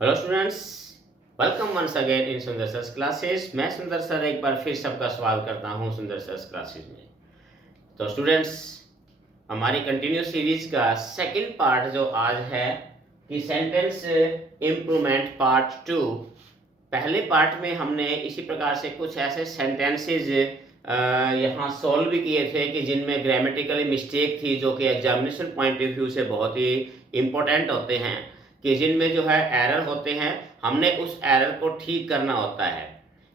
Hello students, welcome once again in Sundar sir classes. मैं सुंदर sir एक बार फिर सबका स्वागत करता हूं सुंदर सर क्लासेस में। तो स्टूडेंट्स, हमारी कंटिन्यू सीरीज का सेकंड पार्ट जो आज है कि सेंटेंस इम्प्रूवमेंट पार्ट 2। पहले पार्ट में हमने इसी प्रकार से कुछ ऐसे सेंटेंसेस यहाँ सॉल्व भी किए थे कि जिनमें ग्रामेटिकली मिस्टेक थी, जो कि एग्जामिनेशन पॉइंट ऑफ व्यू से बहुत ही इम्पोर्टेंट होते हैं, कि जिनमें जो है एरर होते हैं, हमने उस एरर को ठीक करना होता है।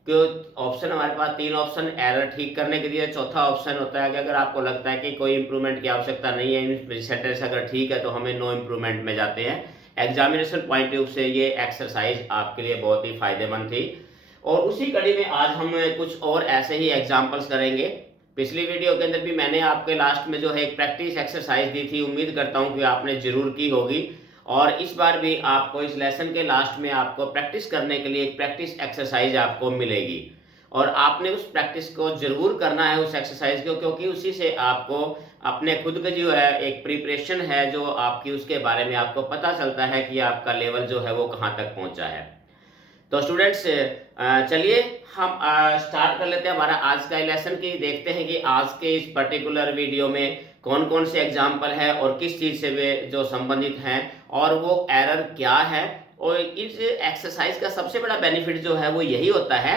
कि ऑप्शन हमारे पास 3 ऑप्शन एरर ठीक करने के लिए। चौथा ऑप्शन होता है कि अगर आपको लगता है कि कोई इंप्रूवमेंट की आवश्यकता नहीं है, सेंटेंस अगर ठीक है तो हमें नो इंप्रूवमेंट में जाते हैं। एग्जामिनेशन पॉइंट ऑफ व्यू से ये एक्सरसाइज आपके लिए बहुत ही फायदेमंद थी। और उसी कड़ी में आज हम कुछ और ऐसे ही एग्जाम्पल्स करेंगे। पिछली वीडियो के अंदर भी मैंने आपके लास्ट में जो है एक प्रैक्टिस एक्सरसाइज दी थी, उम्मीद करता हूँ कि आपने जरूर की होगी। और इस बार भी आपको इस लेसन के लास्ट में आपको प्रैक्टिस करने के लिए एक प्रैक्टिस एक्सरसाइज आपको मिलेगी, और आपने उस प्रैक्टिस को जरूर करना है, उस एक्सरसाइज को, क्योंकि उसी से आपको अपने खुद का जो है एक प्रिपरेशन है जो आपकी, उसके बारे में आपको पता चलता है कि आपका लेवल जो है वो कहाँ तक पहुँचा है। तो स्टूडेंट्स, चलिए हम स्टार्ट कर लेते हैं हमारा आज का लेसन की। देखते हैं कि आज के इस पर्टिकुलर वीडियो में कौन कौन से एग्जाम्पल है और किस चीज़ से वे जो संबंधित हैं और वो एरर क्या है। और इस एक्सरसाइज का सबसे बड़ा बेनिफिट जो है वो यही होता है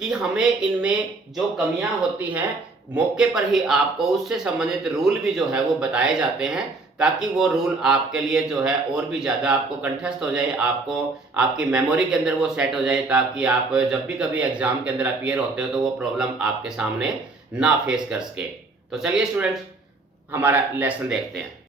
कि हमें इनमें जो कमियां होती हैं, मौके पर ही आपको उससे संबंधित रूल भी जो है वो बताए जाते हैं, ताकि वो रूल आपके लिए जो है और भी ज़्यादा आपको कंठस्थ हो जाए, आपको आपकी मेमोरी के अंदर वो सेट हो जाए, ताकि आप जब भी कभी एग्जाम के अंदर अपीयर होते हो तो वो प्रॉब्लम आपके सामने ना फेस कर सके। तो चलिए स्टूडेंट्स, हमारा लेसन देखते हैं।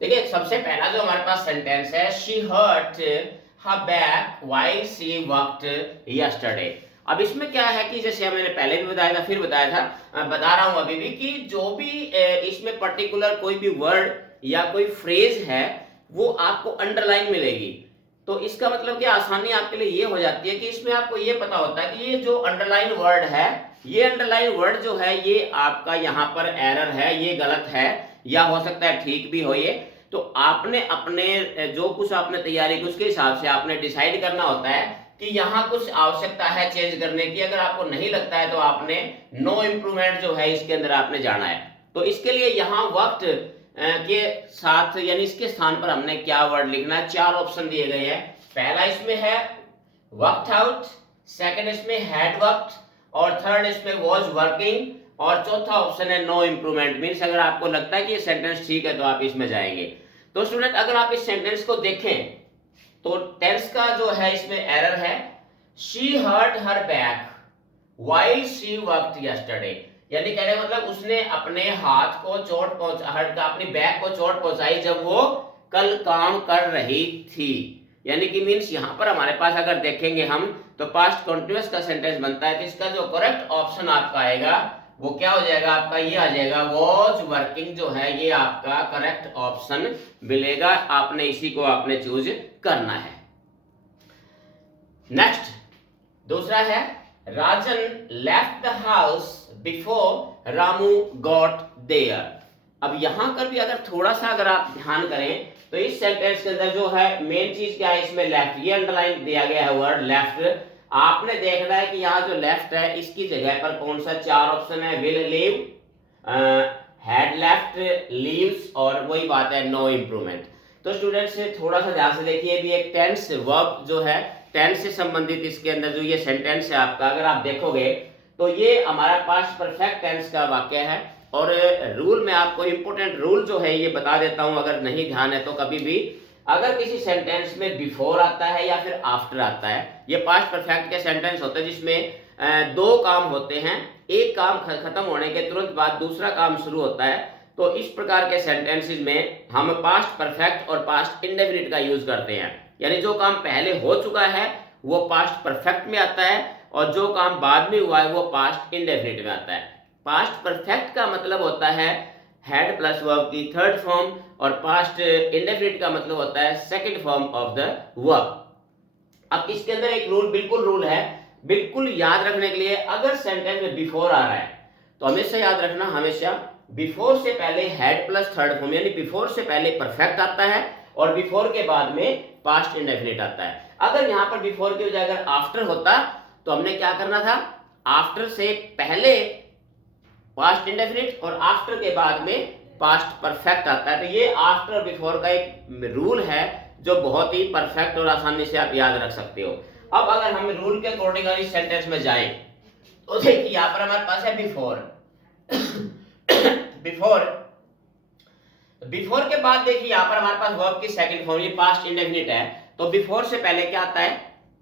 देखिए, सबसे पहला जो हमारे पास सेंटेंस है, she hurt her back while she worked yesterday. अब इसमें क्या है कि जैसे मैंने पहले भी बताया था, फिर बताया था, बता रहा हूं अभी भी, कि जो भी इसमें पर्टिकुलर कोई भी वर्ड या कोई फ्रेज है वो आपको अंडरलाइन मिलेगी। तो इसका मतलब कि आसानी आपके लिए ये हो जाती है कि इसमें आपको ये पता होता है कि ये जो अंडरलाइन वर्ड है, ये अंडरलाइन वर्ड जो है ये आपका यहाँ पर एरर है, ये गलत है, या हो सकता है ठीक भी हो ये। तो आपने अपने जो कुछ आपने तैयारी की उसके हिसाब से आपने डिसाइड करना होता है कि यहाँ कुछ आवश्यकता है चेंज करने की। अगर आपको नहीं लगता है तो आपने नो इम्प्रूवमेंट जो है इसके अंदर आपने जाना है। तो इसके लिए यहाँ वक्त के साथ यानी इसके स्थान पर हमने क्या वर्ड लिखना है, 4 ऑप्शन दिए गए हैं। पहला इसमें है वर्कड आउट, सेकंड इसमें हैड वर्कड, और थर्ड इसमें वाज वर्किंग, और चौथा ऑप्शन है नो इंप्रूवमेंट। मींस अगर आपको लगता है कि ये सेंटेंस ठीक है तो आप इसमें जाएंगे। तो स्टूडेंट, अगर आप इस सेंटेंस को देखें तो टेंस का जो है इसमें एरर है, she hurt her back while she worked yesterday. यानी कहने का मतलब उसने अपने हाथ को चोट पहुंचा, हर्ट अपनी बैक को चोट पहुंचाई जब वो कल काम कर रही थी। यानी कि मींस यहां पर हमारे पास अगर देखेंगे हम तो पास्ट कंटिन्यूअस का सेंटेंस बनता है। तो इसका जो करेक्ट ऑप्शन आपका आएगा वो क्या हो जाएगा, आपका ये आ जाएगा, वॉज वर्किंग जो है ये आपका करेक्ट ऑप्शन मिलेगा। आपने इसी को आपने चूज करना है। नेक्स्ट दूसरा है, Rajan left the house before Ramu got there. अब यहां पर भी अगर थोड़ा सा अगर आप ध्यान करें तो इस सेंटेंस के अंदर जो है मेन चीज क्या है, इसमें लेफ्ट, ये अंडरलाइन दिया गया है वर्ड लेफ्ट। आपने देखना है कि यहाँ जो लेफ्ट है इसकी जगह पर कौन सा 4 ऑप्शन है, will leave, had left, leaves, और वही बात है नो इंप्रूवमेंट। तो स्टूडेंट्स थोड़ा सा ध्यान से देखिए, भी एक टेंस वर्ब जो है, टेंस से संबंधित इसके अंदर जो ये सेंटेंस है आपका, अगर आप देखोगे तो ये हमारा पास्ट परफेक्ट टेंस का वाक्य है। और रूल में आपको इंपोर्टेंट रूल जो है ये बता देता हूं, अगर नहीं ध्यान है तो कभी भी अगर किसी सेंटेंस में बिफोर आता है या फिर आफ्टर आता है, ये पास्ट परफेक्ट के सेंटेंस होते हैं जिसमें 2 काम होते हैं, एक काम खत्म होने के तुरंत बाद दूसरा काम शुरू होता है। तो इस प्रकार के सेंटेंसेस में हम पास्ट परफेक्ट और पास्ट इंडेफिनिट का यूज करते हैं। यानी जो काम पहले हो चुका है वो पास्ट परफेक्ट में आता है, और जो काम बाद में हुआ है वो पास्ट इंडेफिनिट में आता है। पास्ट परफेक्ट का मतलब होता है हैड प्लस वर्ब की थर्ड फॉर्म, और पास्ट इंडेफिनिट का मतलब होता है second form of the verb. अब इसके अंदर एक रूल, बिल्कुल रूल है, बिल्कुल याद रखने के लिए, अगर सेंटेंस में बिफोर आ रहा है तो हमेशा याद रखना, हमेशा बिफोर से पहले हेड प्लस थर्ड फॉर्म, यानी बिफोर से पहले परफेक्ट आता है और बिफोर के बाद में पास्ट इंडेफिनिट आता है। अगर यहां पर बिफोर की बजाय अगर आफ्टर होता तो हमने क्या करना था, आफ्टर से पहले पास्ट इंडेफिनिट और आफ्टर के बाद में पास्ट परफेक्ट आता है। तो ये आफ्टर और बिफोर का एक रूल है जो बहुत ही परफेक्ट और आसानी से आप याद रख सकते हो। अब अगर हम रूल के अकॉर्डिंग इस सेंटेंस में जाएं तो देखिए यहां पर हमारे पास है बिफोर। बिफोर, बिफोर के बाद देखिए यहां पर हमारे पास वर्ब की सेकंड फॉर्म, ये पास्ट इंडेफिनिट है, तो बिफोर से पहले क्या आता है,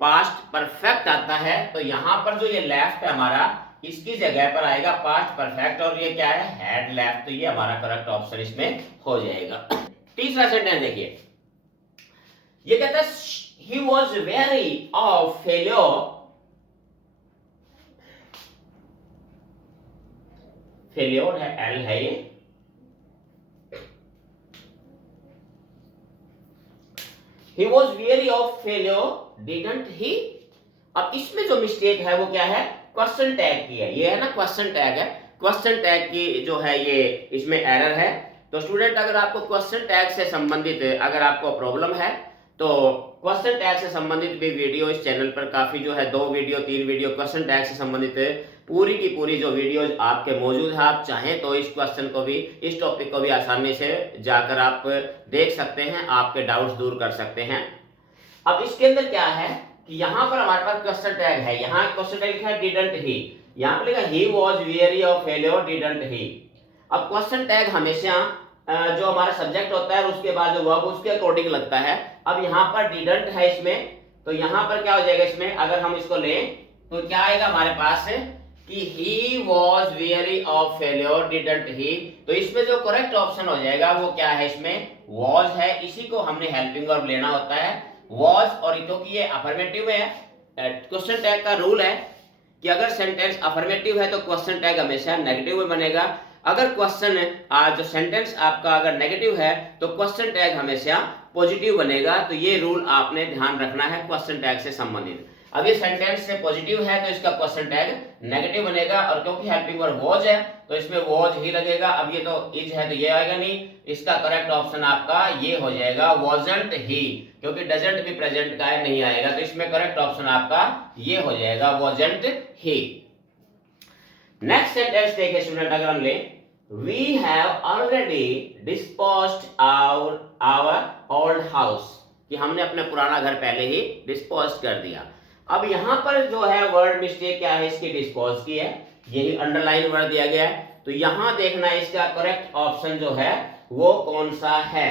पास्ट परफेक्ट आता है। तो यहां पर जो ये लेफ्ट है हमारा, इसकी जगह पर आएगा पास्ट परफेक्ट और ये क्या है, हैड लेफ्ट। तो ये हमारा करेक्ट ऑप्शन इसमें हो जाएगा। तीसरा सेंटेंस देखिए, ये कहता है he was very of failure, failure है, एल है ये, he was weary of failure didn't he। अब इसमें जो मिस्टेक है वो क्या है, क्वेश्चन टैग की है, ये है ना क्वेश्चन टैग है, क्वेश्चन टैग की जो है ये इसमें एरर है। तो स्टूडेंट अगर आपको क्वेश्चन टैग से संबंधित अगर आपको प्रॉब्लम है तो क्वेश्चन टैग से संबंधित भी वीडियो इस चैनल पर काफी जो है 2 वीडियो 3 वीडियो क्वेश्चन टैग से संबंधित पूरी की पूरी जो वीडियोज आपके मौजूद है। आप चाहें तो इस क्वेश्चन को भी, इस टॉपिक को भी आसानी से जाकर आप देख सकते हैं, आपके डाउट्स दूर कर सकते हैं। अब इसके अंदर क्या है कि यहाँ पर हमारे पास क्वेश्चन टैग है, यहाँ क्वेश्चन टैग लिखा है डिडंट ही, यहाँ पर लिखा he was very of failure didn't he. अब क्वेश्चन टैग हमेशा जो हमारा सब्जेक्ट होता है उसके बाद जो वर्ब उसके अकॉर्डिंग लगता है। अब यहाँ पर डिडंट है इसमें, तो यहाँ पर क्या हो जाएगा, इसमें अगर हम इसको लें तो क्या आएगा हमारे पास कि he was weary of failure didn't he। तो इसमें जो करेक्ट ऑप्शन हो जाएगा वो क्या है, इसमें was है, इसी को हमने हेल्पिंग वर्ब लेना होता है was। और क्योंकि ये अफर्मेटिव है, क्वेश्चन टैग का रूल है कि अगर सेंटेंस अफर्मेटिव है तो क्वेश्चन टैग हमेशा नेगेटिव में बनेगा, अगर क्वेश्चन जो सेंटेंस आपका अगर नेगेटिव है तो क्वेश्चन टैग हमेशा पॉजिटिव बनेगा। तो ये रूल आपने ध्यान रखना है क्वेश्चन टैग से संबंधित। अब ये सेंटेंस से पॉजिटिव है तो इसका क्वेश्चन टैग नेगेटिव बनेगा, और क्योंकि हेल्पिंग वर्ब वॉज है तो इसमें वॉज ही लगेगा। अब ये तो इज है तो ये आएगा नहीं, इसका करेक्ट ऑप्शन आपका ये हो जाएगा वॉजंट ही, क्योंकि डजंट भी प्रेजेंट का है, नहीं आएगा। तो इसमें करेक्ट ऑप्शन आपका ये हो जाएगा वॉजंट ही। नेक्स्ट सेंटेंस देखिए स्टूडेंट, अगर हम लें we have already disposed our old house, कि हमने अपना पुराना घर पहले ही डिस्पोज कर दिया। अब यहाँ पर जो है वर्ड मिस्टेक क्या है, इसकी डिस्पोज की है, यही अंडरलाइन वर्ड दिया गया है। तो यहाँ देखना इसका करेक्ट ऑप्शन जो है वो कौन सा है।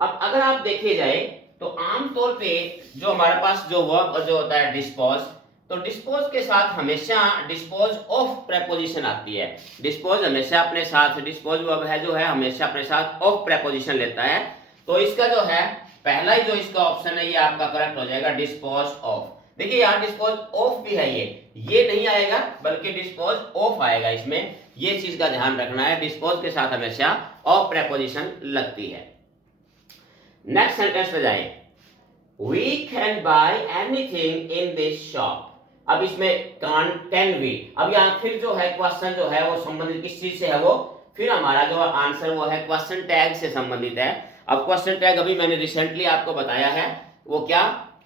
अब अगर आप देखे जाए तो आमतौर पे जो हमारे पास जो वर्ब जो होता है डिस्पोज, तो डिस्पोज के साथ हमेशा डिस्पोज ऑफ प्रेपोजिशन आती है। डिस्पोज हमेशा अपने साथ, डिस्पोज वर्ब है जो है हमेशा अपने साथ ऑफ प्रेपोजिशन लेता है। तो इसका जो है पहला ही जो इसका ऑप्शन है ये आपका करेक्ट हो जाएगा डिस्पोज ऑफ। देखिए यहाँ डिस्पोज ऑफ भी है, ये नहीं आएगा बल्कि डिस्पोज ऑफ आएगा इसमें, ये चीज का ध्यान रखना है, डिस्पोज के साथ हमेशा ऑफ प्रेपोजिशन लगती है। नेक्स्ट सेंटेंस पे जाए, we can buy anything in this shop। अब इसमें कैन वी, अब यहाँ फिर जो है क्वेश्चन जो है वो संबंधित किस चीज से है, वो फिर हमारा जो आंसर वो है क्वेश्चन टैग से संबंधित है। अब क्वेश्चन टैग अभी मैंने रिसेंटली आपको बताया है वो क्या,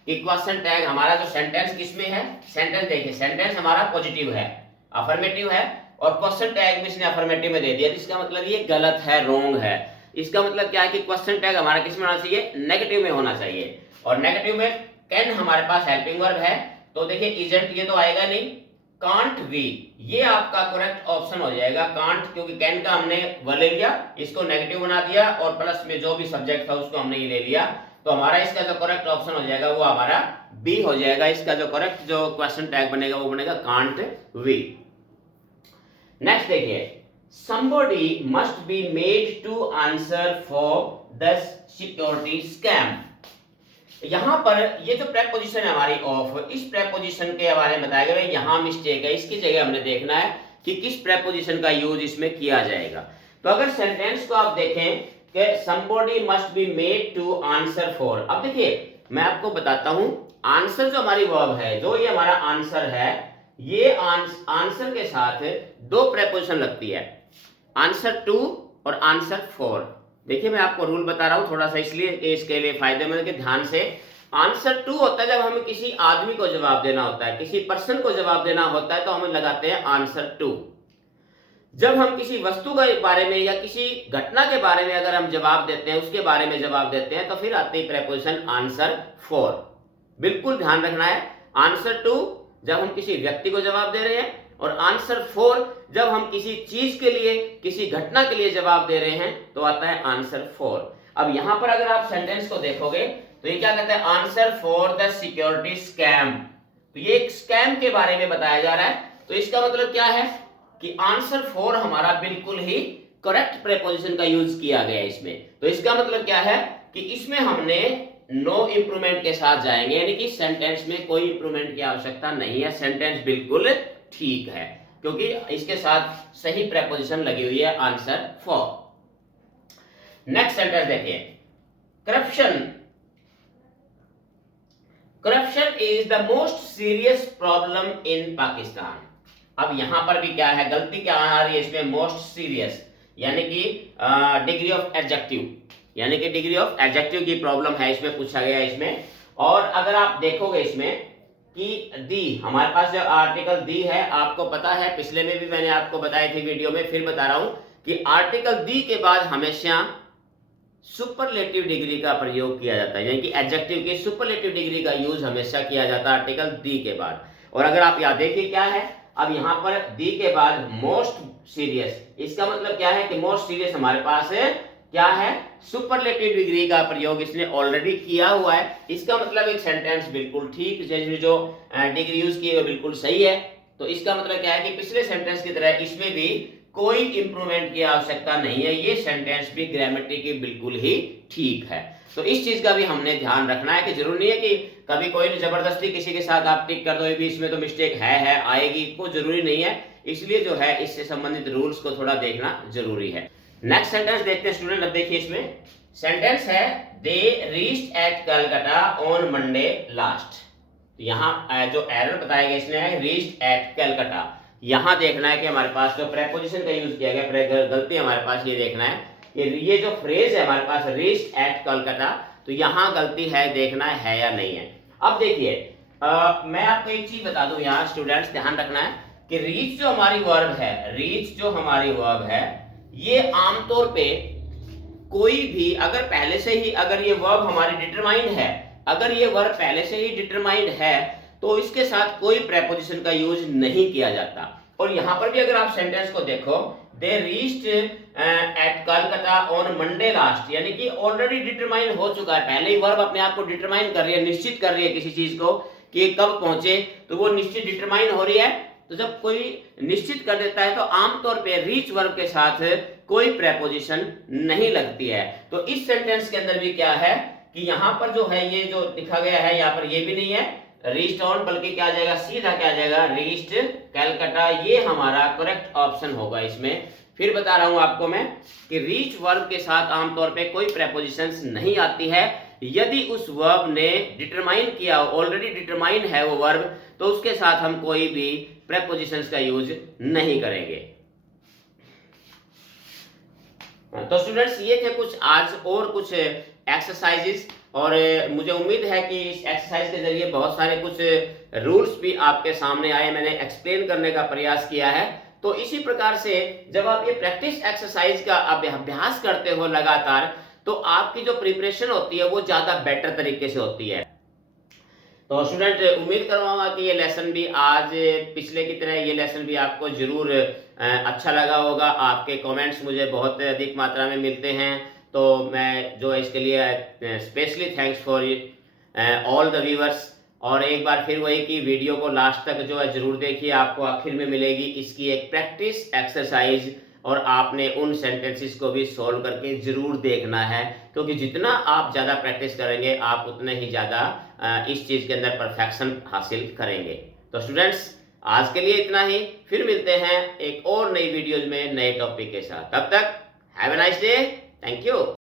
कि क्वेश्चन टैग हमारा जो सेंटेंस किसमें है, सेंटेंस देखिए सेंटेंस हमारा पॉजिटिव है, अफर्मेटिव है, और क्वेश्चन टैग भी इसने अफर्मेटिव में दे दिया, जिसका मतलब ये गलत है, रॉन्ग है। इसका मतलब क्या है कि क्वेश्चन टैग हमारा किस में होना चाहिए, नेगेटिव में होना चाहिए, और नेगेटिव में कैन हमारे पास हेल्पिंग वर्ब है। तो देखिए इजंट ये तो आएगा नहीं, कांट वी ये आपका करेक्ट ऑप्शन हो जाएगा, कांट, क्योंकि कैन का हमने व ले लिया, इसको नेगेटिव बना दिया, और प्लस में जो भी सब्जेक्ट था उसको हमने ये ले लिया। तो हमारा इसका जो करेक्ट ऑप्शन हो जाएगा वो हमारा बी हो जाएगा। इसका जो करेक्ट जो क्वेश्चन टैग बनेगा वो बनेगा कांट वी। नेक्स्ट देखिए, somebody must be made to answer for the security scam। यहां पर ये जो प्रेपोजिशन है हमारी ऑफ, इस प्रेपोजिशन के बारे में बताया गया, यहां मिस्टेक है, इसकी जगह हमने देखना है कि किस प्रेपोजिशन का यूज इसमें किया जाएगा। तो अगर सेंटेंस को आप देखें कि somebody must be made to answer for, अब देखिए मैं आपको बताता हूं आंसर जो हमारी वर्ब है, जो ये हमारा आंसर है, ये आंसर के साथ दो प्रेपोजिशन लगती है, आंसर टू और आंसर फॉर। देखिए मैं आपको रूल बता रहा हूं थोड़ा सा, इसलिए इसके लिए फायदेमंद कि ध्यान से। आंसर टू होता है जब हमें किसी आदमी को जवाब देना होता है, किसी पर्सन को जवाब देना होता है, तो हम लगाते हैं आंसर टू। जब हम किसी वस्तु के बारे में या किसी घटना के बारे में अगर हम जवाब देते हैं, उसके बारे में जवाब देते हैं, तो फिर आती है प्रेपोजिशन आंसर फॉर। बिल्कुल ध्यान रखना है, आंसर टू जब हम किसी व्यक्ति को जवाब दे रहे हैं, और आंसर फॉर जब हम किसी चीज के लिए, किसी घटना के लिए जवाब दे रहे हैं, तो आता है आंसर फॉर। अब यहां पर अगर आप सेंटेंस को देखोगे तो ये क्या कहते हैं, answer for the security scam. तो ये एक स्कैम के बारे में बताया जा रहा है। तो इसका मतलब क्या है कि आंसर फॉर हमारा बिल्कुल ही करेक्ट प्रेपोजिशन का यूज किया गया है इसमें। तो इसका मतलब क्या है कि इसमें हमने नो इंप्रूवमेंट के साथ जाएंगे, यानी कि सेंटेंस में कोई इंप्रूवमेंट की आवश्यकता नहीं है, सेंटेंस बिल्कुल ठीक है, क्योंकि इसके साथ सही प्रेपोजिशन लगी हुई है आंसर फॉर। नेक्स्ट सेंटेंस देखिए, corruption. Corruption is the most serious problem in Pakistan. अब यहां पर भी क्या है, गलती क्या आ रही है इसमें, मोस्ट सीरियस, यानी कि डिग्री ऑफ एडजेक्टिव, यानी कि डिग्री ऑफ एडजेक्टिव की प्रॉब्लम है इसमें, पूछा गया इसमें। और अगर आप देखोगे इसमें कि दी, हमारे पास जो आर्टिकल दी है, आपको पता है, पिछले में भी मैंने आपको बताई थी वीडियो में, फिर बता रहा हूं कि आर्टिकल दी के बाद हमेशा सुपरलेटिव डिग्री का प्रयोग किया जाता है, यानी कि एडजेक्टिव की सुपरलेटिव डिग्री का यूज हमेशा किया जाता है आर्टिकल दी के बाद। और अगर आप यहां देखिए क्या है, अब यहां पर दी के बाद मोस्ट सीरियस, इसका मतलब क्या है कि मोस्ट सीरियस हमारे पास है क्या है, सुपरलेटिव डिग्री का प्रयोग इसने ऑलरेडी किया हुआ है। इसका मतलब एक सेंटेंस बिल्कुल ठीक, जैसे जो डिग्री यूज की है बिल्कुल सही है। तो इसका मतलब क्या है कि पिछले सेंटेंस की तरह इसमें भी कोई इंप्रूवमेंट की आवश्यकता नहीं है, ये सेंटेंस भी ग्रामेटिकली बिल्कुल ही ठीक है। तो इस चीज का भी हमने ध्यान रखना है कि जरूरी नहीं है कि कभी कोई जबरदस्ती किसी के साथ आप टिक कर दो, भी इसमें तो मिस्टेक है आएगी, को जरूरी नहीं है। इसलिए जो है इससे संबंधित रूल्स को थोड़ा देखना जरूरी है। नेक्स्ट सेंटेंस देखते हैं स्टूडेंट। अब देखिए इसमें सेंटेंस है, they reached eight Calcutta on Monday last. यहाँ जो एरर बताया गया इसने है रीच्ड एट कलकत्ता। यहाँ देखना है कि हमारे पास जो प्रेपोजिशन का यूज किया गया, गलती हमारे पास ये देखना है कि ये जो फ्रेज है हमारे पास रीच्ड एट कलकत्ता, तो यहाँ गलती है, देखना है या नहीं है। अब देखिए मैं आपको एक चीज बता दूं, यहाँ स्टूडेंट्स ध्यान रखना है कि रीच जो हमारी वर्ब है, रीच जो हमारी वर्ब है, ये आमतौर पे कोई भी अगर पहले से ही अगर ये वर्ब हमारी डिटरमाइंड है, अगर ये वर्ब पहले से ही डिटरमाइंड है, तो इसके साथ कोई प्रेपोजिशन का यूज नहीं किया जाता। और यहां पर भी अगर आप सेंटेंस को देखो, they reached eight Calcutta on Monday last, यानी कि ऑलरेडी डिटरमाइन हो चुका है, पहले ही वर्ब अपने आप को डिटरमाइन कर रही है, निश्चित कर रही है किसी चीज को कि कब पहुंचे, तो वो निश्चित डिटरमाइन हो रही है। तो जब कोई निश्चित कर देता है तो आमतौर पे रीच वर्ब के साथ कोई प्रेपोजिशन नहीं लगती है। तो इस सेंटेंस के अंदर भी क्या है कि यहां पर जो है ये जो लिखा गया है, यहां पर ये भी नहीं है रीच्ड ऑन, बल्कि क्या आ जाएगा, सीधा क्या आ जाएगा, रीच्ड कलकत्ता। ये हमारा करेक्ट ऑप्शन होगा इसमें। फिर बता रहा हूं आपको मैं कि रीच वर्ब के साथ आमतौर पे कोई प्रेपोजिशंस नहीं आती है। यदि उस वर्ब ने डिटरमाइन किया, ऑलरेडी डिटरमाइन है वो वर्ब, तो उसके साथ हम कोई भी प्रेपोजिशंस का यूज नहीं करेंगे। तो स्टूडेंट्स ये थे कुछ आज और कुछ एक्सरसाइजेस, और मुझे उम्मीद है कि इस एक्सरसाइज के जरिए बहुत सारे कुछ रूल्स भी आपके सामने आए, मैंने एक्सप्लेन करने का प्रयास किया है। तो इसी प्रकार से जब आप ये प्रैक्टिस एक्सरसाइज का अभ्यास करते हो लगातार, तो आपकी जो प्रिपरेशन होती है वो ज्यादा बेटर तरीके से होती है। तो स्टूडेंट उम्मीद करूंगा कि ये लेसन भी आज पिछले की तरह ये लेसन भी आपको जरूर अच्छा लगा होगा। आपके कमेंट्स मुझे बहुत अधिक मात्रा में मिलते हैं, तो मैं जो इसके लिए specially thanks for all the viewers. और एक बार फिर वही कि वीडियो को लास्ट तक जो है जरूर देखिए, आपको आखिर में मिलेगी इसकी एक प्रैक्टिस एक्सरसाइज, और आपने उन सेंटेंसेस को भी सॉल्व करके जरूर देखना है, क्योंकि जितना आप ज़्यादा प्रैक्टिस करेंगे आप उतने ही ज़्यादा इस चीज़ के अंदर परफेक्शन हासिल करेंगे। तो स्टूडेंट्स आज के लिए इतना ही, फिर मिलते हैं एक और नई वीडियोज में नए टॉपिक के साथ। तब तक have a nice day, thank you.